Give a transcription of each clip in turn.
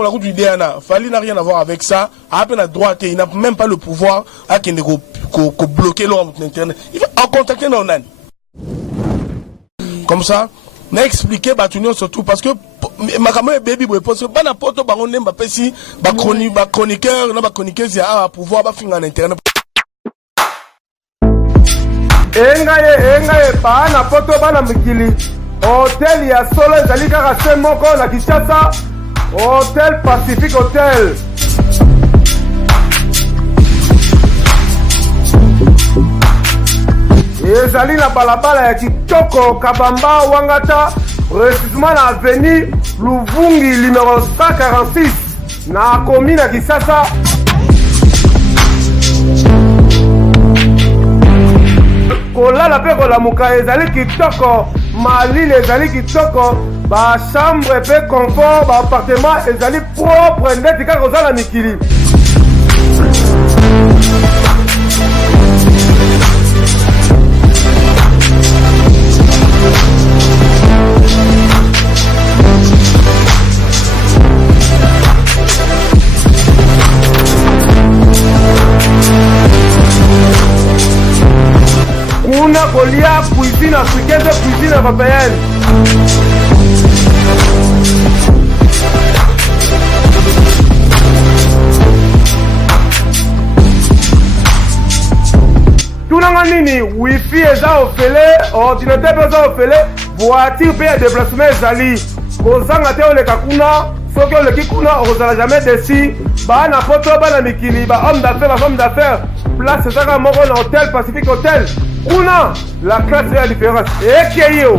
on a route du DNA. Fali n'a rien à voir avec ça. À peine à droite, il n'a même pas le pouvoir à bloquer l'homme internet. Il va en contacter nos nan. Comme ça, on a expliqué Batunion surtout parce que ma caméra baby boy parce que pas n'importe quoi on aime pas si chroniqueur non pas chroniqueur il a pouvoir pas finir en internet. Engaye pas n'importe quoi na mikili. Hôtel ya solo ezali kaka se moko na Kinshasa. Hôtel Pacific Hotel. Ezali na balabala ya kitoko Kabamba Wangata, précisément na avenue Luvungi numéro 146 na commune ya Kisasa. Kolala pe kolamuka ezali kitoko, malile ezali kitoko, ba chambre pe confort, ba appartement ezali propre ndeti kaka kozala mikili. Kuna kolia cuisine africaine, cuisine européenne. Tunanga nini, wifi eza ofele, ordinateur eza ofele, voiture pe ya déplacement ezali. Kozanga te oleka kuna, soki oleki kuna ozala jamais déçu. Ba na poto ba na mikili, ba homme d'affaires, place ezaka moko na hôtel Pacific Hotel. Kuna la classe est la différence. Et yo.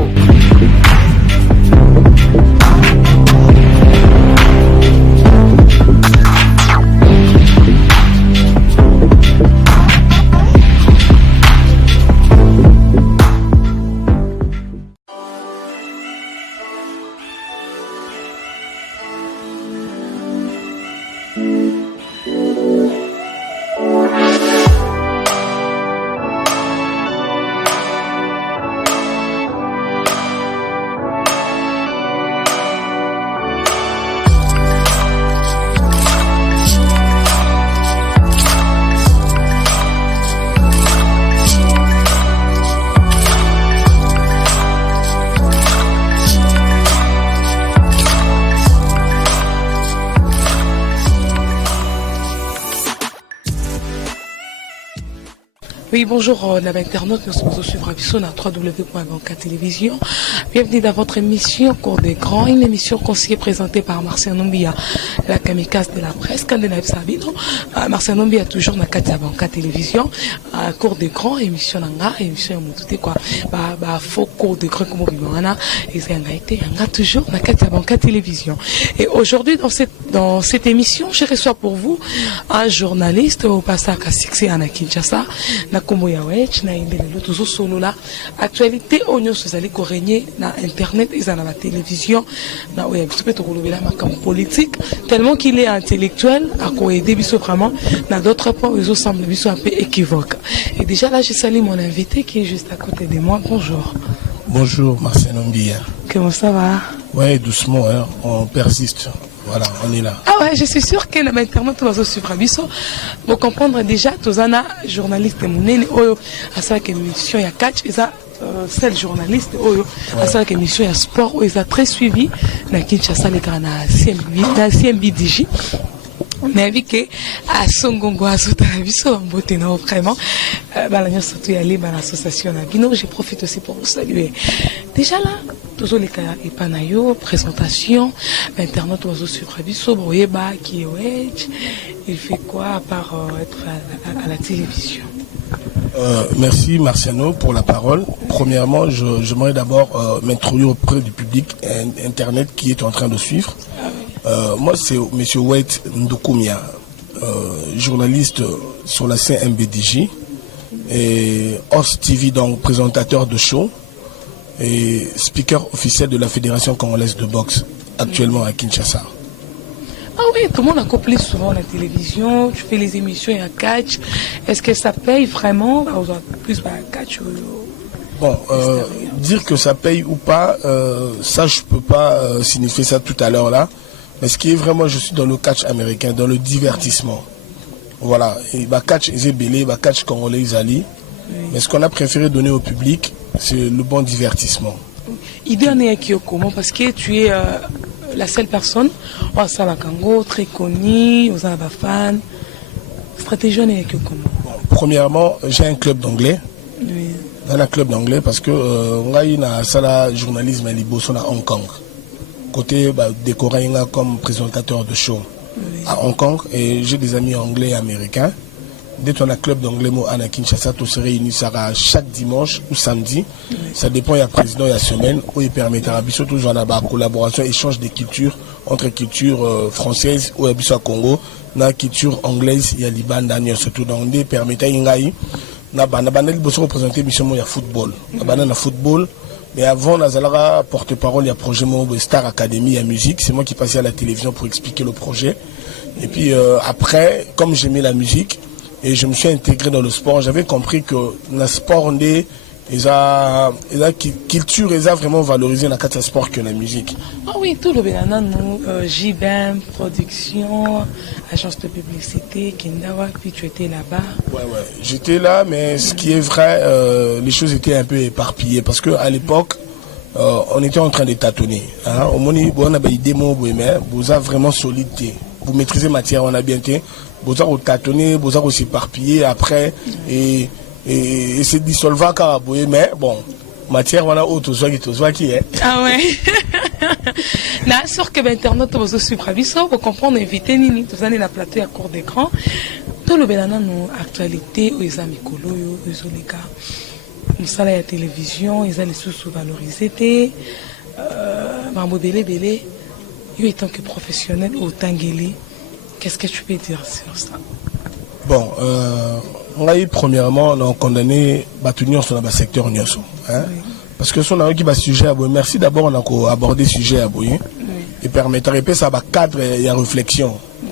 Oui, bonjour, internaute, nous sommes au suivre à Bissona, www.banca Télévision. Bienvenue dans votre émission Cours des Grands, une émission conseillée présentée par Marcien Nombia, la kamikaze de la presse, Kandenaïf Sabino. Marcien Nombia, toujours dans la Banca Télévision, Cours des Grands, émission Nanga, émission Yamoutouté, quoi. Faux Cours des Grands, comme Bimana, et ça a été, toujours dans la Banca Télévision. Et aujourd'hui, dans cette émission, je reçois pour vous un journaliste au passage à Sixé à Kinshasa. Kombo ya wech na indele tozo solo la actualité onyo sozali ko régner na internet et na la télévision na oya biso pe to kolobela makam politique tellement qu'il est intellectuel à ko aider biso vraiment na d'autres points ils semblent biso un peu équivoque. Et déjà là je salue mon invité qui est juste à côté de moi. Bonjour. Bonjour Marcel Nombia. Comment ça va? Ouais, doucement hein, on persiste. Voilà, on est là. Ah ouais, je suis sûr que l'internet va suivre Bisso. Pour comprendre déjà, Tozana, journaliste Mounene, Oyo, à ça que l'émission y a catch, et ça, celle journaliste, Oyo, à ça que l'émission y a sport, Oyo, ils ont très suivi, na Kinshasa, les gars, na CMBDJ. On a vu que à Songongo, à Soutanabiso, en beauté, non, vraiment, l'agence surtout y aller, l'association Nabino, je profite aussi pour vous saluer. Déjà là, toujours les cas et panayo, présentation, l'internet oiseau sur Abisso, Broyeba, qui est wedge, il fait quoi à part être à la télévision? Merci Marciano pour la parole. Premièrement, j'aimerais d'abord m'introduire auprès du public internet qui est en train de suivre. Moi, c'est M. White Ndokoumia, journaliste sur la CMBDJ et host TV, donc présentateur de show et speaker officiel de la Fédération congolaise de boxe, actuellement à Kinshasa. Ah oui, tout le monde a couplé souvent la télévision, tu fais les émissions et un catch. Est-ce que ça paye vraiment? Plus catch bon, dire que ça paye ou pas, ça je peux pas signifier ça tout à l'heure là. Mais ce qui est vraiment, je suis dans le catch américain, dans le divertissement. Voilà. Et bah catch Ezebele, bah catch congolais Izali. Mais ce qu'on a préféré donner au public, c'est le bon divertissement. Idée en est comment? Parce que tu es la seule personne au Salakango, très connue, aux fans. Stratégie en est comment? Bon, premièrement, j'ai un club d'anglais. Oui. Dans un club d'anglais parce que on a une salle journalisme à Liboso à Hong Kong. Côté décoré comme présentateur de show à Hong Kong et j'ai des amis anglais et américains. Dès qu'on a club d'anglais à Kinshasa, on se réunit chaque dimanche ou samedi. Oui. Ça dépend, il y a président, il y a semaine, où il permet à Bisso toujours en collaboration, échange des cultures entre culture française ou à Bisso Congo, la culture anglaise, il y a Liban, Daniel, surtout dans des permet à Ingaï. Na banane Bisso représenter Bisso il y a football. Na banane football. Mais avant, Nazalara porte-parole, il y a projet de Star Academy à musique. C'est moi qui passais à la télévision pour expliquer le projet. Et puis après, comme j'aimais la musique, et je me suis intégré dans le sport, j'avais compris que le sport, la culture, ils ont vraiment valorisé la carte sport que la musique. Ah oui, tout le bien, nous, JBM, production, agence de publicité, Kindawa, puis tu étais là-bas. Ouais, j'étais là, mais ce qui est vrai, les choses étaient un peu éparpillées parce qu'à l'époque, on était en train de tâtonner. Hein. Au moment où on a des démos, vous avez vraiment solidité. Vous maîtrisez matière, on a bien été. Vous avez tâtonné, vous avez s'éparpillé après et c'est dissolvant car mais bon, matière on a autre chose qui est. Ah ouais. Là, sur que internet vous suivre vous comprendre inviter nini tous années la plateau à court d'écran. Tout le belana nos actualités aux amis colo aux les gars. Nous ça la télévision, ils allaient sous-valoriser mambo belé yo étant que professionnel au Tangeli. Qu'est-ce que tu peux dire sur ça? Bon, on a eu premièrement, on a condamné Batunion sur le secteur Nyoso. Hein? Oui. Parce que si on a eu un sujet à Boye, merci d'abord on a abordé le sujet à Boye. Oui. Et permettre de répéter ça à cadre et à réflexion. Oui.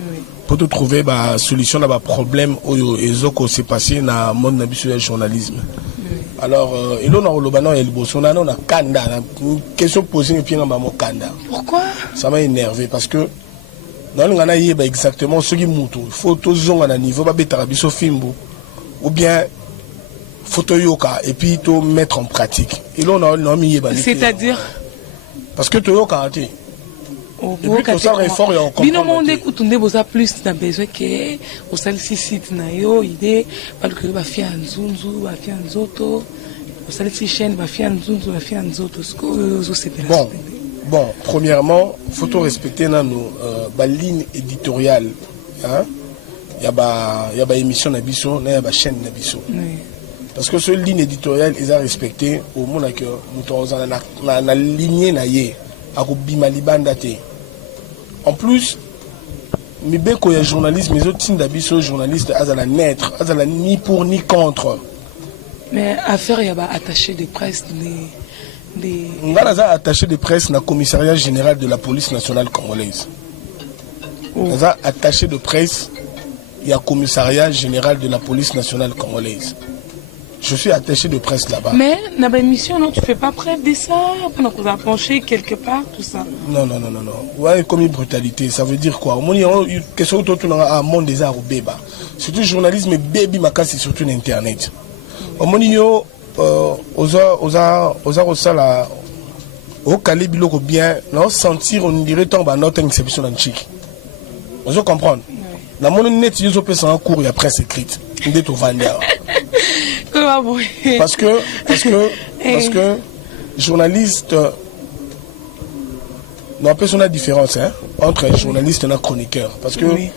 Pour te trouver une solution à un problème qui s'est passé dans le monde du journalisme. Oui. Alors, et là on a Kanda. Une question posée et puis on a Kanda. Pourquoi? Ça m'a énervé parce que non, on a exactement ce qui moutou. Photo zone à niveau, ou bien photo yoka et puis tout mettre en pratique. Et là on a mis. C'est-à-dire? Parce que tu yoka a été. Depuis que ça réforme, on comprend. Bino monde écoute, on a plus d'un besoin que au seul site na yo idée parce que va faire un zunzu, va faire un zoto, au seul chaîne va faire un zunzu, va faire un zoto. Ce que c'est Bon, premièrement, il faut respecter la ligne éditoriale. Il y a une émission, il y a une chaîne. Parce que cette ligne éditoriale, ils ont respecté au monde que nous avons ligne en plus, il y a journalistes, mais autres journalistes, ils naître, ils ni pour ni contre. Mais affaire, il y a attaché de presse. On a attaché de presse dans le commissariat général de la police nationale congolaise. On a attaché de presse, il y a le commissariat général de la police nationale congolaise. Je suis attaché de presse là-bas. Mais dans l'émission, non, tu ne fais pas preuve de ça? On a penché quelque part, tout ça. Non. Ouais, comme une brutalité, ça veut dire quoi? Au monde, qu'est-ce que tu as un monde des arts au béba? Surtout le journalisme, baby, c'est surtout l'Internet. Au monde, au calibre bien, non, sentir, on dirait tomber à notre exception en chic. Vous comprenez? Dans mon net, ils ont fait un cours, il y a presse écrite. Parce que journaliste, non, pas la différence entre un journaliste et un chroniqueur. Parce que mais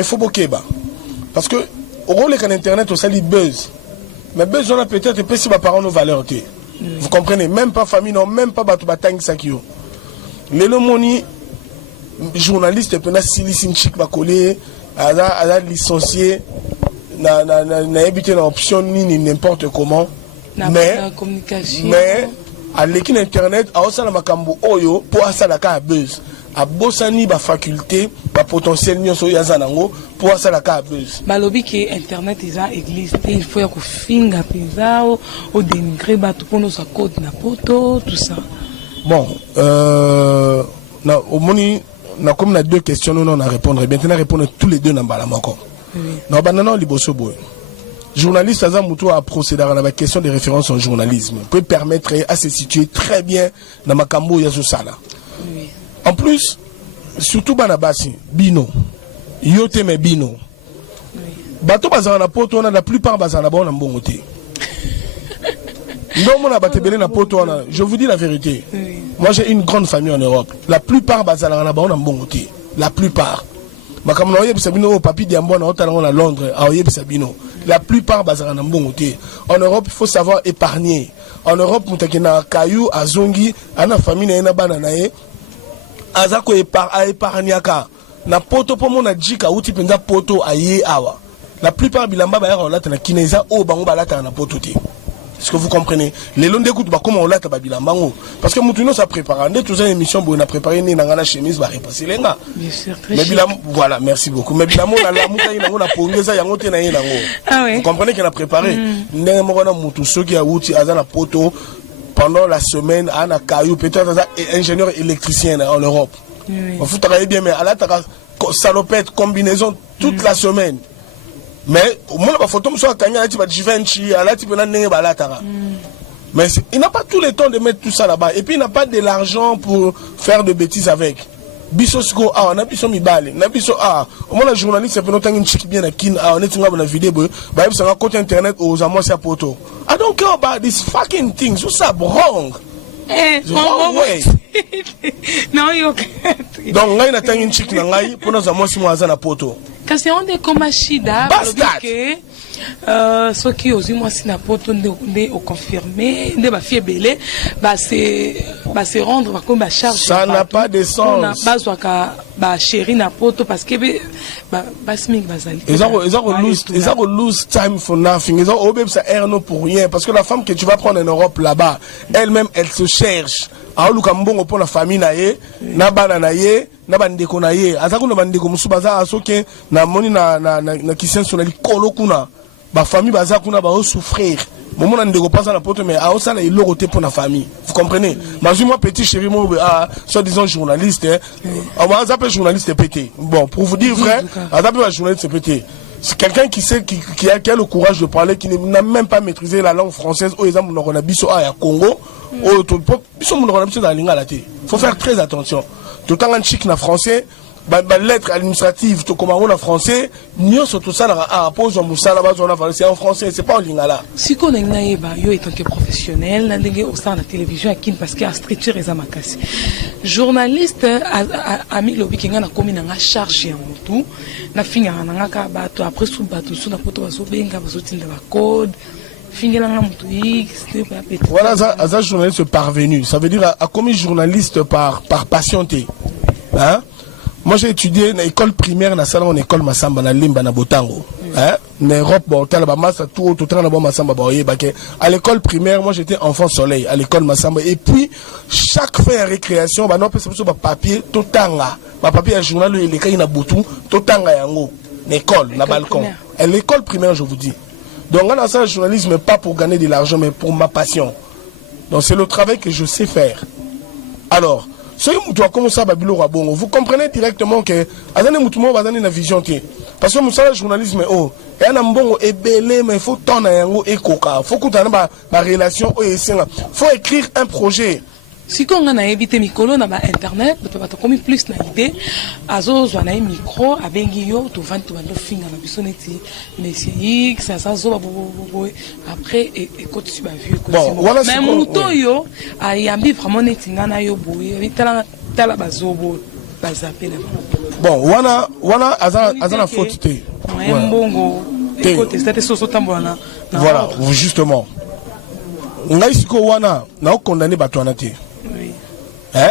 il faut beaucoup. Parce que au rôle qu'en internet, on s'allie buzz. Mais buzz, on a peut-être pas si ma parole nos valeurs. Vous comprenez? Même pas famille, non, même pas batang sakio. Les lomoni journaliste peut na silicine chic ba coller, à licencié, na habité dans option ni n'importe comment. Mais à l'équipe internet, à osa na makambo oyo pour ça la ka buzz. À Bossani, ba faculté, ba potentiel nyonso yazanango pour ça la ka buzz. Balobi que internet isa église, il faut que finga pesa au dénigrer ba tout pour nos code na poto tout ça. Bon, au moni, comme on a deux questions, nous on a répondre. Bien, on a répondre tous les deux dans Balamako. Non, banana liboso boy. Journaliste Azam Moutou a procédé à la question des références en journalisme. Peut permettre à se situer très bien dans Makambo Yazusala. En plus, surtout Banabasi, Bino, Yote me Bino. Bato Bazana Poto, on a la plupart Bazana Bon en bon côté. Je vous dis la vérité. Moi j'ai une grande famille en Europe. La plupart Bazana Bon en bon côté. La plupart. La plupart en Europe, il faut savoir épargner. En Europe, Kayou, Azongi, Ana famille, Ana Bananae, Azako épargnaka. Na poto pour mon adjika, ou tu penses poto aye awa. La plupart bilamba bayara olata na kineza o bango balata na poto te. Est-ce que vous comprenez? Les longs d'écoute, comment on l'a tababilambango? Parce que Moutouno ça prépare. Dès toute émission, on a préparé une chemise, va repasser les gars. Bien sûr, très bien. Voilà, merci beaucoup. Mais Bilamo, on a pongé ça, vous comprenez qu'on a préparé. Ceux qui a outil, Azana Poto, pendant la semaine, Anna Kayou, peut-être ingénieur électricien en Europe. On faut travailler bien, mais à la salopette, combinaison toute la semaine. Mais moi la photo me soit Kanya tu vas Givenchy à la type mais il n'a pas tout le temps de mettre tout ça là-bas et puis il n'a pas de l'argent pour faire de bêtises avec bisosko on a biso mibale na biso au moins la journaliste c'est peut une chic bien à kin on est dans la vidéo bah il sur compte internet aux amours sa poto I don't care about these fucking things so ça wrong wrong way non yo donc là il a une chic na ngai pour nos amours si moi na poto. Quand on est comme Achida, ceux qui osent moi si n'importe au confirmé, ne va faire belé, se rendre comme charge. Ça n'a pas de sens. Bah chérie n'importe parce que smig bazali. Ils ont lose time for nothing. Ils ont obéi ça erno pour rien parce que la femme que tu vas prendre en Europe là-bas, elle-même elle se cherche. Aolukambo pour la famille naie, na bana naie. Na bandeko na ye azako na bandeko musubaza asoke na moni na kisen sur li kolo kuna ba famille baza kuna ba souffrir moment na ndeko pasa na poto mais a osala iloko te pour la famille vous comprenez moi petit chéri moi soit disant journaliste on va appeler journaliste pété bon pour vous dire vrai appeler journaliste pété c'est quelqu'un qui sait qui a le courage de parler qui n'a même pas maîtrisé la langue française au exemple on a biso à Congo au biso on a biso dans lingala te faut faire très attention. Tout le temps chic na français, lettre administrative, tout comme en français, nous surtout ça à pose en moussa là-bas c'est en français, c'est pas en lingala. Si on est naïba, yo étant que professionnel, na ndenge au sein de la télévision à kin parce que la structure est amakasi. Journaliste ami lobi kinga na komi na charge en tout, na finga na ka bato après sous bato sous na poto baso benga baso tinda ba code. Voilà, ça journaliste parvenu. Ça veut dire à commis journaliste par patienté. Hein? Moi j'ai étudié dans l'école primaire, dans salon école Massamba, dans Limba, dans Botango. Hein? En Europe, à l'école primaire, moi j'étais enfant soleil, à l'école Massamba. Et puis, chaque fin de récréation, on peut se papier, totanga. Papier à journal, il est na boutou, totanga yango. L'école, na balcon. À l'école primaire, je vous dis. Donc, on a ça, le journalisme, pas pour gagner de l'argent, mais pour ma passion. Donc, c'est le travail que je sais faire. Alors, vous comprenez directement que une vision parce que le journalisme est mais il faut tendre et coca faut relation faut écrire un projet. Si on a évité micro na internet, tu vas comme plus na idée, azo zwana micro avec yo to vendre to bando finga na bisoneti monsieur X ça zo après écoute tu vas vu mais mon toyo a yambi vraiment netinga na yo boye tala bazobo bazapé na bon wana azana faute te mbongo écoute c'était soso tambola voilà justement ngai siko wana na condamner bato wana te.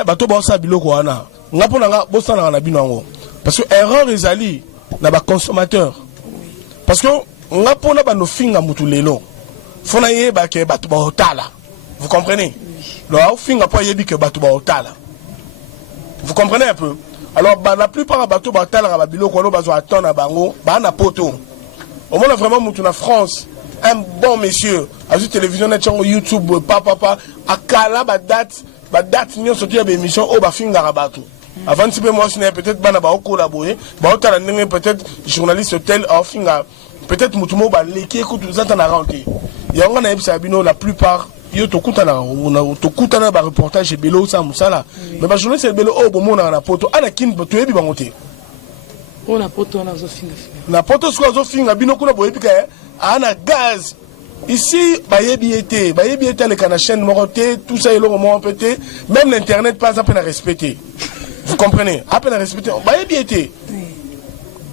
Bato bosa biloko wana ngapona nga bosana na binango parce que erreur ezali na ba consommateur parce que ngapona ba no finga mutu lelo fona yeba ke bato ba hotala vous comprenez lo finga po yebi ke bato ba hotala vous comprenez un peu alors la plupart bato ba hotala ba biloko no bazo attendre bango ba na poto au moins vraiment mutu na France un bon monsieur a vu télévision na chango YouTube papa akala ba date ba date nyo soki ya émission o ba finga rabatu avant si moi peut-être bana ba collaborer ba otala ndenge peut-être journaliste tel a finga peut-être mutumo ba leki écoute za tana renté ya ngana yebisa bino la plupart yo tokutana ba reportage belo sa musala mais ba journaliste belo o bomona na poto ana kin to yebi bangote on a poto na zo finga na poto sko zo finga bino kuna boyebi ka ana gaz. Ici, bayebi était les canaux chaîne moroté, tout ça est long moment pété, même l'internet pas à peine à respecter. Vous comprenez? À peine à respecter. Bayebi était.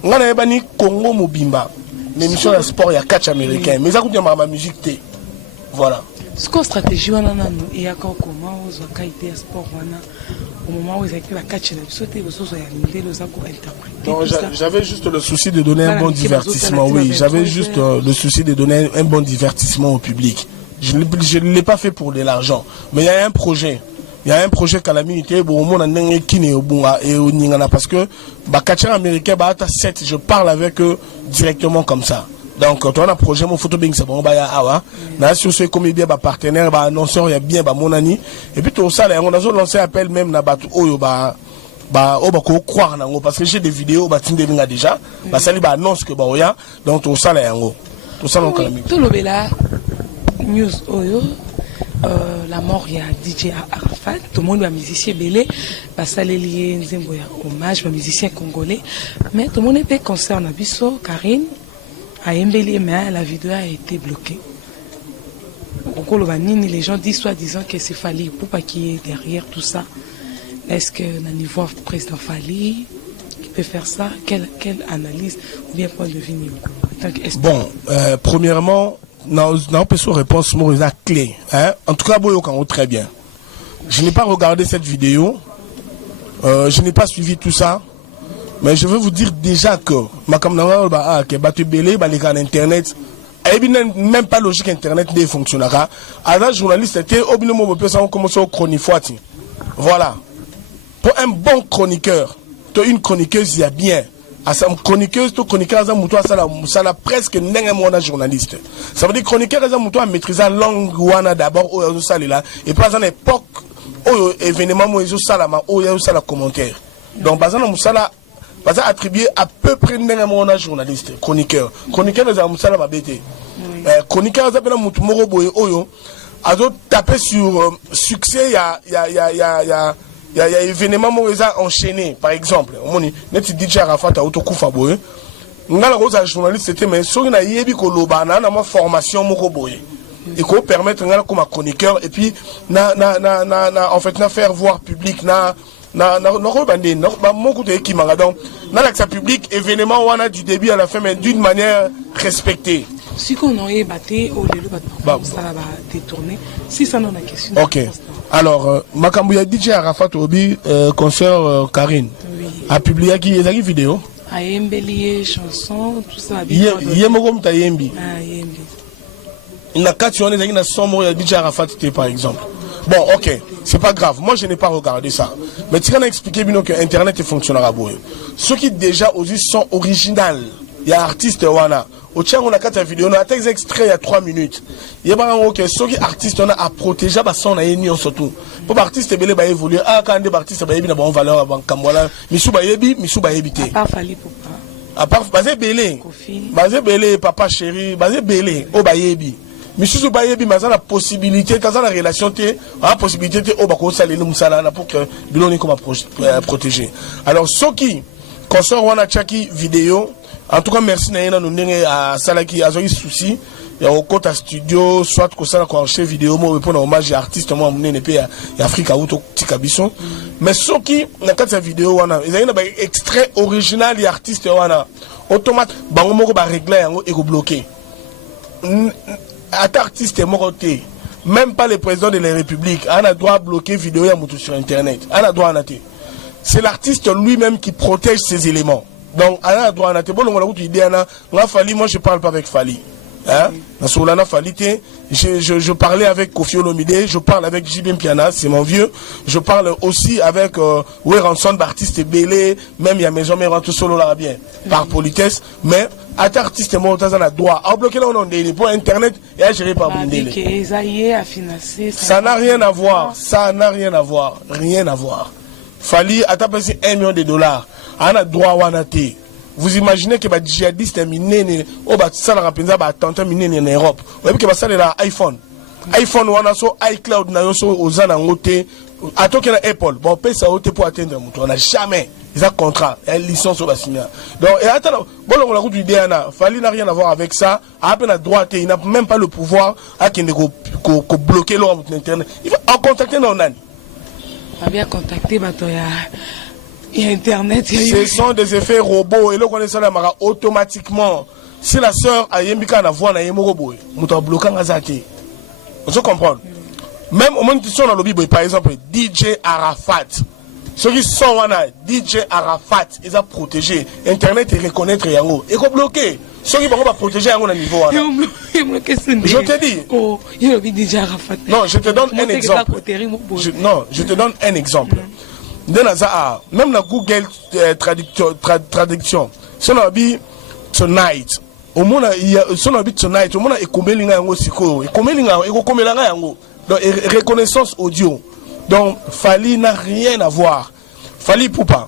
On a bani Congo Mobimba, l'émission de sport il y a catch américain, mais ça coûte ma musique té. Voilà. Ce qu'on stratégie on a nous et à comment on a qualité sport on a au moment où ils étaient la catch la sauter les choses les interpréter. J'avais juste le souci de donner un bon divertissement. Oui, j'avais juste le souci de donner un bon divertissement au public. Je ne l'ai pas fait pour de l'argent, mais il y a un projet. Il y a un projet calamité bon monde en kine et au ningana parce que bah catcheur américain bah 7 je parle avec eux directement comme ça. Donc on a un projet mon photo bing ça bon bah awa na sur ce comédien bah partenaire bah annonceur il y a bien bah mon ami et puis tout ça là on a lancé appel même na batu oyo bah on va croire nango parce que j'ai des vidéos bah tinde nga déjà bah ça li bah annonce que bah oya donc tout ça là yango tout ça donc tout le bela news oyo la mort il y a DJ Arafat tout le monde va musicien belé bah ça les lié nzembo ya hommage bah musicien congolais mais tout le monde était concert na biso Karine à Mbeli, mais la vidéo a été bloquée. Les gens disent soi-disant que c'est Fali, pour pas qu'il y ait derrière tout ça. Est-ce que le niveau président Fali qui peut faire ça? Quelle analyse ou bien point de vue niveau? Bon, premièrement, n'a pas de réponse clé. Hein? En tout cas, Boyo très bien. Je n'ai pas regardé cette vidéo. Je n'ai pas suivi tout ça. Mais je veux vous dire déjà que ma caméra que battu belé les gars internet même pas logique internet ne fonctionnera. Alors journaliste était obligé de personne commencer au chronifoiti. Voilà. Pour un bon chroniqueur, toi une chroniqueuse il y a bien. À sa chroniqueuse, toi chroniqueur ça la presque n'importe mon journaliste. Ça veut dire chroniqueur ça muto maîtriser la langue wana d'abord au ça là et pas en époque au événement moi ça la ça commentaire. Donc bazana musala parce que attribué à peu près un journaliste, chroniqueur. Chroniqueur les amusala babete. Chroniqueur ça peut mutu moro boye oyo. Azo taper sur succès il y a événement mo eza enchaîné par exemple. Moni net DJ Arafat auto kufa boye. Ngala ko za journaliste c'était mais so na yebi ko loba na ma formation moko boye. Et qu'on permettre ngala comme chroniqueur et puis en fait na faire voir public na beaucoup de qui m'a donc dans l'accès public événement on a du début à la fin mais d'une manière respectée. Si qu'on aurait battu au lieu de ça va détourner si ça non la question. OK. Alors Makambouya DJ Arafat Obi concert Karine a publié qui les vidéo a embellier chanson tout ça yemoko mtayembi il n'a qu'à tuer les son mot DJ Arafat par exemple. Bon, ok, c'est pas grave. Moi, je n'ai pas regardé ça. Mais tu as expliqué bien que Internet fonctionnera bien. Ceux qui déjà aussi sont originaux, il y a artistes wana. Au tien on a 4 vidéos, on a des extraits il y a 3 minutes. Il y a pas ok, ceux qui artistes on a à protéger bah son aïe surtout. Pour artiste belé bah évoluer. Ah quand des artistes bah na bon valeur avant kamwala. Misu ba yebité. À part Fali Poupa. À part basé belé. Basé belé papa chéri, basé belé au ba yebi. Monsieur Bayebi mais la possibilité quand la relation la possibilité au bako salé nous salana pour que biloni comme protéger. Alors ceux qui consort wana chaki vidéo en tout cas merci na nous ndenge à salaki azoyi souci ya au côté studio soit que ça ko chez vidéo mo pour hommage artiste moi munene pe ya Africa auto tikabiso mais ceux qui na kata vidéo wana ils na ba extrait original ya artiste wana automate bango moko ba régler yango et ko bloquer. Artiste moroté, même pas le président de la République, on a droit à bloquer vidéo sur Internet. On a droit à noter. C'est l'artiste lui-même qui protège ses éléments. Donc, on a droit à noter. Bon, on a une idée, moi je parle pas avec Fali. Hein? Je parlais avec Kofi Olomide, je parle avec Jibin Piana, c'est mon vieux. Je parle aussi avec Weranson, artiste Belé, même il y a Maison Mère tout solo là bien, par politesse. Mais ata artiste mo taza na droit a bloquer là on ndeni pour internet et à gérer par Bundele. Ça n'a rien à voir, ça n'a rien à voir, rien à voir. Fali ata pesi 1 million de dollars. A droit wana te. Vous imaginez que les djihadistes minés au bas ça la rapenza ba attentat minés en Europe. Vous que ça la iPhone. iPhone wana so iCloud na yo so ozana ngote atoke na Apple. Bon pesa ote pour atteindre mutu. On n'a jamais ils ont contrat, une licence au Bassimia. Donc et attends, bon on la route du DNA, Fali n'a rien à voir avec ça. À peine à droite, il n'a même pas le pouvoir à qui bloquer l'homme internet. Il va en contacter non nani. On bien contacter batoya. Il y a Internet. Ce sont des effets robots. Et là, on est ça automatiquement. Si la sœur a yembika na voix na yemo robot, mouta bloquant azate. Vous comprenez? Même au moment où on a lobby, par exemple, DJ Arafat. Ceux qui sont DJ Arafat, ils ont protégé. Internet et reconnaître Yango. Et qu'on bloqué. Ceux qui vont protéger Yango à niveau. Je te dis. Oh, il y a DJ Arafat. Non, je te donne un exemple. Non, je te donne un exemple. Même dans Google traduction, si on a dit tonight, au monde si on a dit tonight, au monde est comme l'inga yango siko, et comme l'inga, et comme l'inga yango. Donc reconnaissance audio. Donc Fali n'a rien à voir. Fali Poupa,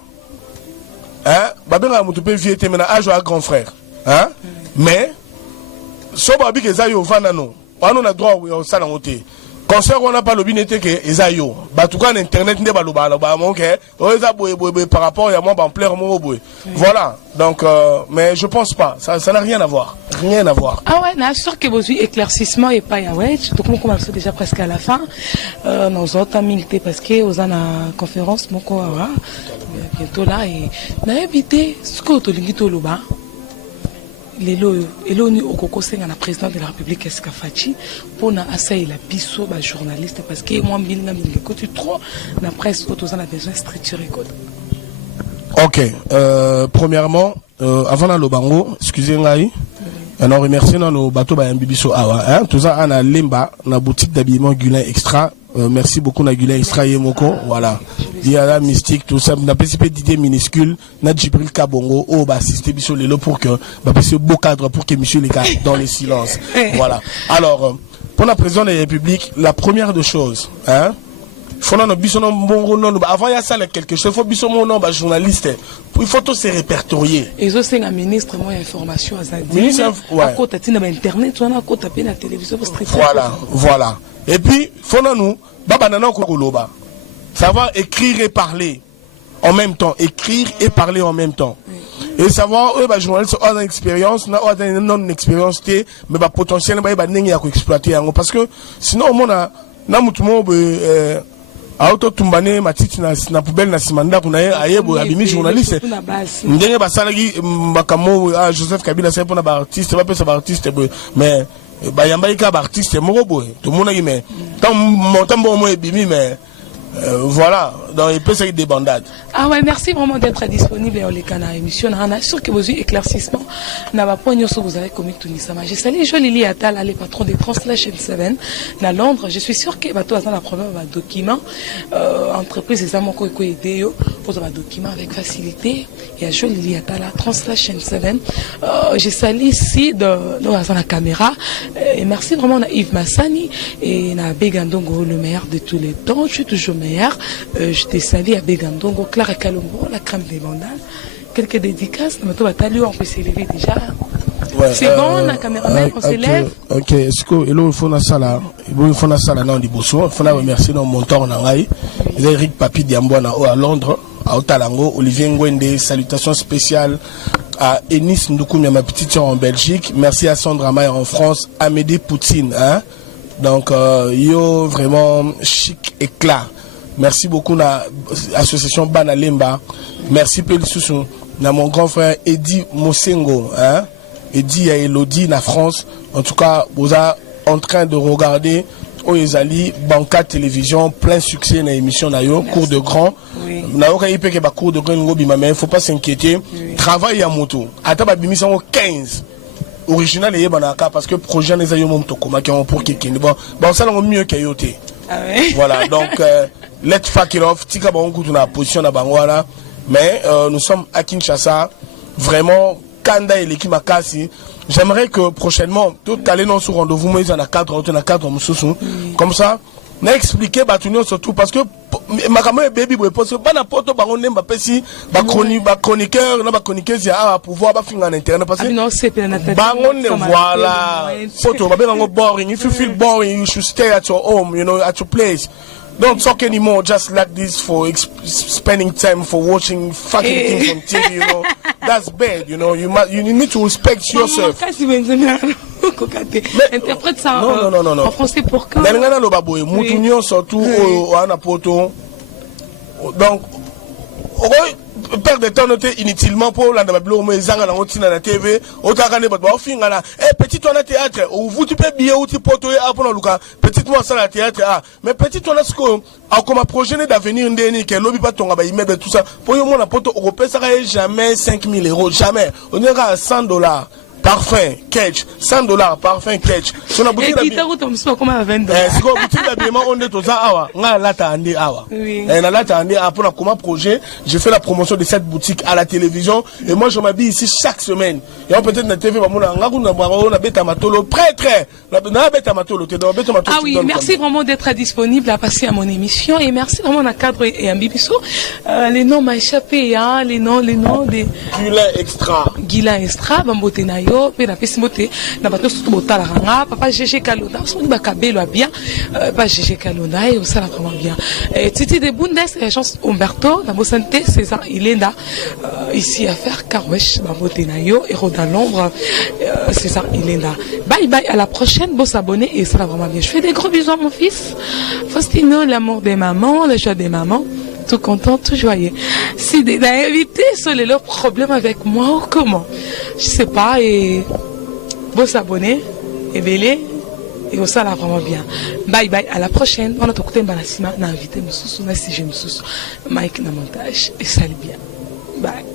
hein? Babena mutupe vieux te mena âge à grand frère, hein? Mais so babi que zayo vanano, on a droit au salon côté. Concert on n'a pas le binete que Ezayo. Batouka internet n'est pas le bal, par rapport à moi en plein voilà. Donc mais je pense pas. Ça n'a rien à voir. Rien à voir. Ah ouais, n'a sûr que vos éclaircissement et pas ya ouais. Donc on commence déjà presque à la fin. Nous autres milité parce que aux ana conférence mon quoi bientôt là et n'a évité ce que tu lis tout le bas. Lelo ni okoko senga na président de la République Escafati pour na assailler la biso ba journaliste parce que moi mbilinga côté trop na presse autour a besoin structurer code. OK, premièrement avant la lobango, excusez-moi. On remercie nos bateaux ba mbibiso awa hein, tout ça ana lemba na boutique d'habillement Gulin Extra. Merci beaucoup na Gulin Extra Yemoko, voilà. Il y a la mystique tout ça, n'a pas d'idée minuscule, na Djibril Kabongo au ba assister biso lelo pour que ba passer beau cadre pour que monsieur les gars dans le silence. Voilà. Alors pour la présidente de la République, la première de choses, hein, faut non biso non bon non avant il y a ça quelque chose, faut biso mon nom ba journaliste. Il faut tout se répertorier. Et aussi un ministre moi information à Zadi. Ministre ouais. À côté de internet, on a côté de la télévision voilà, voilà. Et puis faut nous baba nana ko koloba. Savoir écrire et parler en même temps, écrire et parler en même temps. Et savoir eux bah journalistes ont une expérience, non expérience mais bah potentiel bah nengi à exploiter parce que sinon on a na mutumo auto tumbane matiti na poubelle na simanda kuna ayebo abimi journaliste ndenge basalaki makamo Joseph Kabila c'est pour na ba artiste ba pesa ba artiste mais ba yamba ka ba artiste moko boy tout monde qui mais tant montant bon moi bimi mais voilà, donc il peut s'agir des bandades. Ah ouais, merci vraiment d'être disponible dans les canaux émission. On a sûr que vos éclaircissements n'a pas point sur vous avez commis tout nisama. J'ai salué Jolie Attal, les patrons des Translation 7 à Londres. Je suis sûr que toi dans la problème document entreprise les amants qui aider pour avoir document avec facilité. Il y a Jolie Attal à Translation 7. J'ai salué ici dans la caméra et merci vraiment à Yves Massani et à Begandongo le meilleur de tous les temps. Je suis toujours meilleur. Je t'ai salué à Begandongo, Clara Kalombo, la crème des mandales. Quelques dédicaces, mais toi, on peut s'élever déjà. Ouais, c'est bon, la caméra, on s'élève. Ok, est-ce que il faut la salle, il faut la salle dans les boissons. Il faut la remercier dans mon temps en Angaï. Eric Papi Diamboana à Londres, à Otalango, Olivier Ngwende, salutations spéciales à Enis Ndoukoumia, ma petite sœur en Belgique. Merci à Sandra Mayer en France, Amédée Poutine, hein. Donc, yo vraiment chic éclat. Merci beaucoup à l'association Banalemba. Merci Pélissousou. À mon grand frère Eddie Mosengo. Hein? Eddie et Elodie na France. En tout cas, vous êtes en train de regarder Oyezali, Banca Télévision, plein succès dans l'émission Nayo, cours de grand. Nayo ka yipé ke ba cours de grand ngobi mais il faut pas s'inquiéter. Travail à moto. Ataba bimisa 15. Original et banaka parce que projet les ayo mom tokoma qui ont pour quelqu'un. Bon ça non mieux qu'ayoté. Voilà, donc let's fuck it off. Tika bango na position na bangwala. Mais nous sommes à Kinshasa. Vraiment, Kanda et l'équipe Makasi. J'aimerais que prochainement, tout aller dans ce rendez-vous, moi, ils en a 4, comme ça, n'a expliqué, surtout parce que ma caméra est baby, parce que pas n'importe quoi, on aime, chroniqueur, il y a pouvoir, finir en internet, parce que, voilà, photo, boring, if you feel boring, you should stay at your home, at your place. Don't talk anymore just like this for spending time for watching fucking things on TV, That's bad, you need to respect yourself. Interprète ça en français pour quand? Donc, perdre de temps inutilement pour la TV, petit on a théâtre, ou vous tu peux bien ou tu peux petit moi ça la théâtre, mais petit on a ce qu'on a comme projet d'avenir ndeni que lobby pas ton immeuble tout ça, pour yo mon poto européen ça jamais 5 000 €, jamais, on ira à $100. Parfum, catch, $100, parfum, catch. Sur la boutique d'habillement, on est aux awa, pour projet, je fais la promotion de cette boutique à la télévision et moi je m'habille ici chaque semaine. Et on peut-être na TV Ah oui, merci vraiment d'être disponible à passer à mon émission et merci vraiment à cadre et à Bibiso. Les noms m'ont échappé, les noms des Guilain Extra, Bambote Nayo. Pe na pesimote na bato surtout botala ranga papa GG Kalonda so ni bakabelo bien pas GG Kalonda et ça la vraiment bien Titi de Bundes chance Umberto na Bosante César Ilenda ici à faire Carwesh Bambote Nayo et dans l'ombre César Ilenda. Bye bye, à la prochaine, beau s'abonner et ça va vraiment bien. Je fais des gros bisous à mon fils Faustino, l'amour des mamans, le joie des mamans. Tout content, tout joyeux. Si des invités sont les leurs problèmes avec moi ou comment, je sais pas, et beau s'abonner, et belé, et ça là vraiment bien. Bye bye, à la prochaine. On a tout écouté Banasima, on a invité Moussous, on a si j'ai Moussous, Mike na montage, et salut bien. Bye.